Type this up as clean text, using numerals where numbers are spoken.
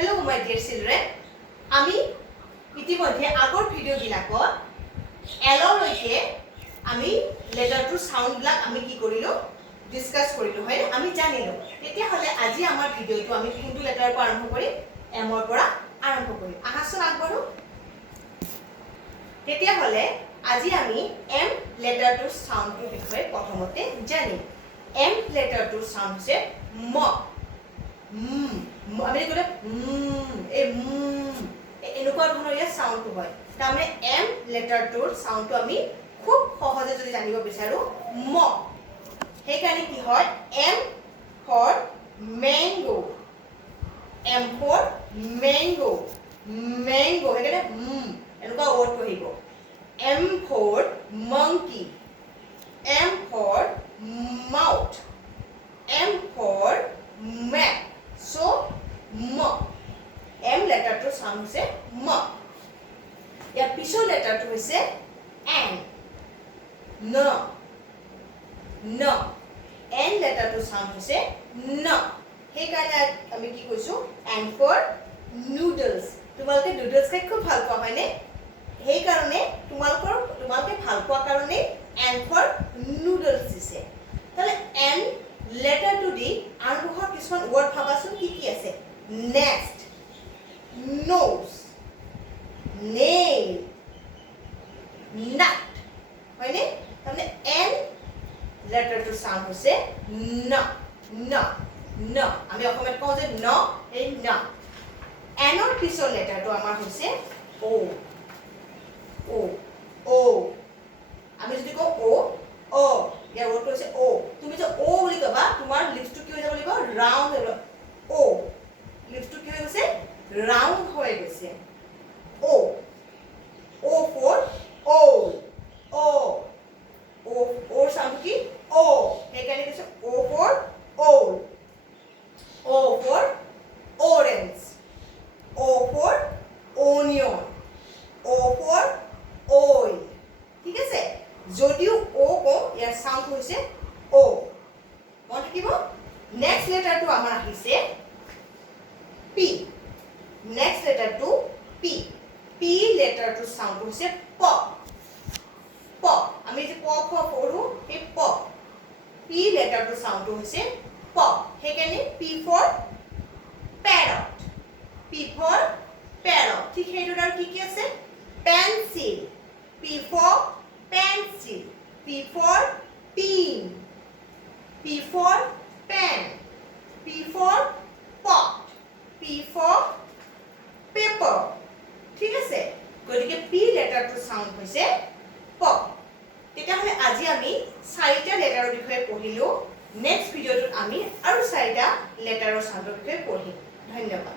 Hello my dear children. আমি ইতিমধ্যে আগৰ ভিডিও বিলাকত এললৈকে আমি লেটাৰটোৰ সাউন্ড বিলাক আমি কি কৰিলো ডিসকাস কৰিলো হয় আমি জানিলো তেতিয়া হলে আজি আমাৰ ভিডিওটো আমি কোনটো লেটাৰৰ পৰা আৰম্ভ কৰিম এমৰ পৰা আৰম্ভ কৰিম আহাচোন আগবঢ়ো তেতিয়া হলে আজি আমি এম লেটাৰটোৰ সাউন্ডৰ বিষয়ে প্ৰথমতে জানিম এম লেটাৰটোৰ সাউন্ড হৈছে ম আমি কলে এনেকুৱা ধৰণৰ ইয়াৰ সাউন্ডটো হয় তাৰমানে এম লেটাৰটোৰ সাউন্ডটো আমি খুব সহজে যদি জানিব বিচাৰো ম সেইকাৰণে কি হয় M for mango M for mango mango সেইকাৰণে এনেকুৱা ৱৰ্ডটো আহিব M for monkey M for mouth M for map so m m লেটাৰটোৰ সাউন্ড হৈছে ম ইয়াৰ পিছৰ লেটাৰটো হৈছে n ন ন n লেটাৰটোৰ সাউন্ড হৈছে ন সেইকাৰণে আমি কি কৈছো n ফৰ নুডলছ তোমালোকে নুডলছ খাই খুব ভাল পোৱা হয়নে সেইকাৰণে তোমালোকে ভাল পোৱা কাৰণে n ফৰ নুডলছ দিছে তাহলে n লেটাৰটো দি আৰম্ভ হোৱা কিছুমান ৱৰ্ড ভাবাচোন কি কি আছে নেক্সট nose nail nut হয়নে তাহলে n লেটাৰটোৰ সাউন্ড হৈছে ন ন ন আমি অসমত কওঁ যে ন এই ন এনৰ পিছৰ লেটাৰটো আমাৰ হৈছে o o o আমি যদি কওঁ o o ইয়াৰ ৱৰ্ডটো হৈছে o তুমি যে o বুলি কবা তোমাৰ লিপছটো কি হৈ যাব লাগিব ৰাউন্ড হৈ যাব o লিপছটো কি হৈ গৈছে রাউন্ড হয়ে গেছে ও ও for owl O O or sound কি ও এখানে গেছে O for owl O for orange O for onion O for oil ঠিক আছে যদিও ও কো ইয়ার সাউন্ড হইছে ও মনে রাখিব নেক্সট লেটারটো আমার আহিছে P Next letter to P. P letter to sound হৈছে প প আমি যে প খ পঢ়ো এই প P letter to sound হৈছে প সেইকাৰণে P for parrot P for parrot ঠিক সেইটোৰ আৰু কি কি আছে pencil P for pencil P for pin P for pen P for pot P for paper ঠিক আছে গতিকে পি লেটাৰটোৰ সাউন্ড হৈছে প তেতিয়াহলে আজি আমি চাৰিটা লেটাৰৰ বিষয়ে পঢ়িলো নেক্সট ভিডিওটোত আমি আৰু চাৰিটা লেটাৰৰ সাউন্ডৰ বিষয়ে পঢ়িম ধন্যবাদ